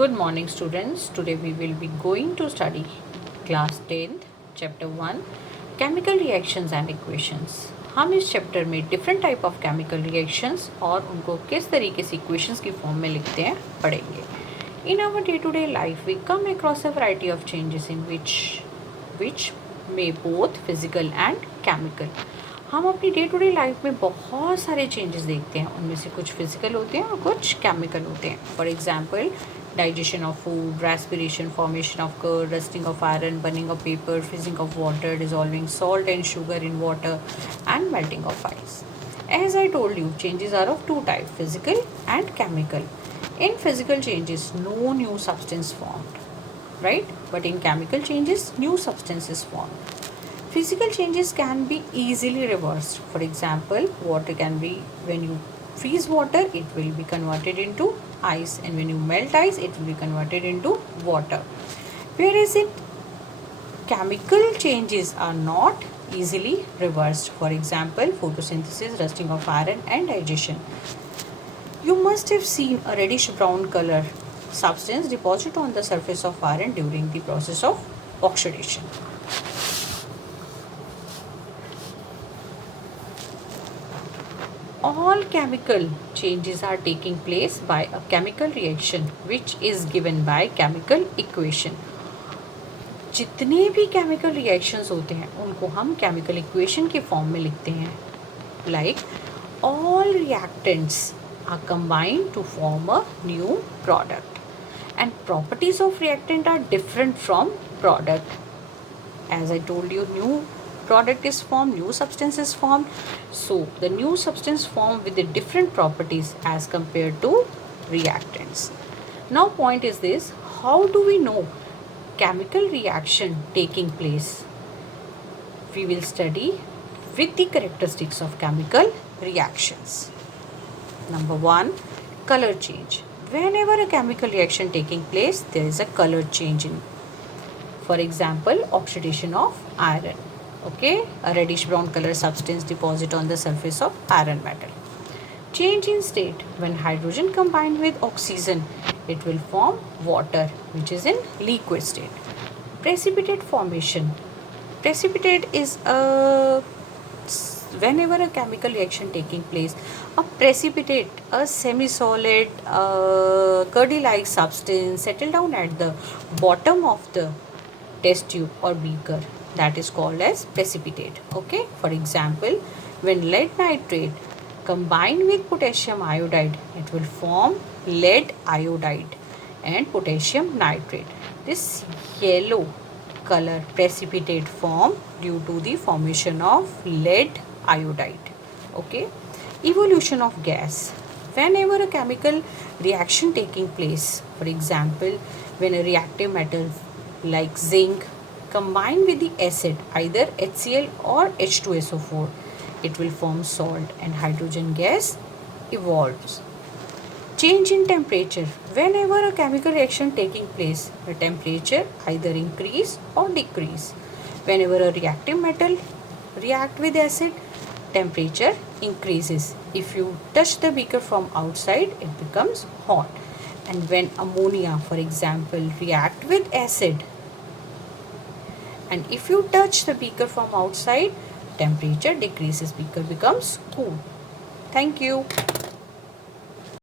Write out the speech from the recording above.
Good morning students. Today we will be going to study class 10th chapter 1 chemical reactions and equations. हम इस chapter में different type of chemical reactions और उनको किस तरीके से इक्वेशंस की फॉर्म में लिखते हैं पढ़ेंगे. In our day to day life we come across a variety of changes in which may both physical and chemical. हम अपनी डे टू डे लाइफ में बहुत सारे चेंजेस देखते हैं. उनमें से कुछ फिजिकल होते हैं और कुछ केमिकल होते हैं. For example digestion of food, respiration, formation of curd, rusting of iron, burning of paper, freezing of water, dissolving salt and sugar in water, and melting of ice. As I told you, changes are of two types, physical and chemical. In physical changes, no new substance formed, right? But in chemical changes, new substance is formed. Physical changes can be easily reversed. For example, water can be, when you freeze water, it will be converted into ice, and when you melt ice, it will be converted into water. Whereas in chemical changes are not easily reversed. For example, photosynthesis, rusting of iron, and digestion. You must have seen a reddish brown color substance deposit on the surface of iron during the process of oxidation. All chemical changes are taking place by a chemical reaction which is given by chemical equation. जितने भी chemical reactions होते हैं उनको हम chemical equation के form में लिखते हैं. Like all reactants are combined to form a new product, and properties of reactant are different from product. As I told you, new product is formed, new substance is formed. So the new substance formed with the different properties as compared to reactants. Now point is this, how do we know chemical reaction taking place? We will study with the characteristics of chemical reactions. Number 1, color change. Whenever a chemical reaction taking place, there is a color change in. For example, oxidation of iron. Okay, a reddish brown color substance deposit on the surface of iron metal. Change in state. When hydrogen combined with oxygen, it will form water, which is in liquid state. Precipitate formation. Precipitate is whenever a chemical reaction taking place, a precipitate, a semi-solid, curdy-like substance settle down at the bottom of the test tube or beaker. That is called as precipitate. Okay, for example, when lead nitrate combined with potassium iodide, it will form lead iodide and potassium nitrate. This yellow color precipitate form due to the formation of lead iodide. Okay, evolution of gas. Whenever a chemical reaction taking place, for example, when a reactive metal like zinc combined with the acid, either HCl or H2SO4, it will form salt and hydrogen gas evolves. Change in temperature. Whenever a chemical reaction taking place, the temperature either increase or decrease. Whenever a reactive metal react with acid, temperature increases. If you touch the beaker from outside, it becomes hot. And when ammonia, for example, react with acid, and if you touch the beaker from outside, temperature decreases, beaker becomes cool. Thank you.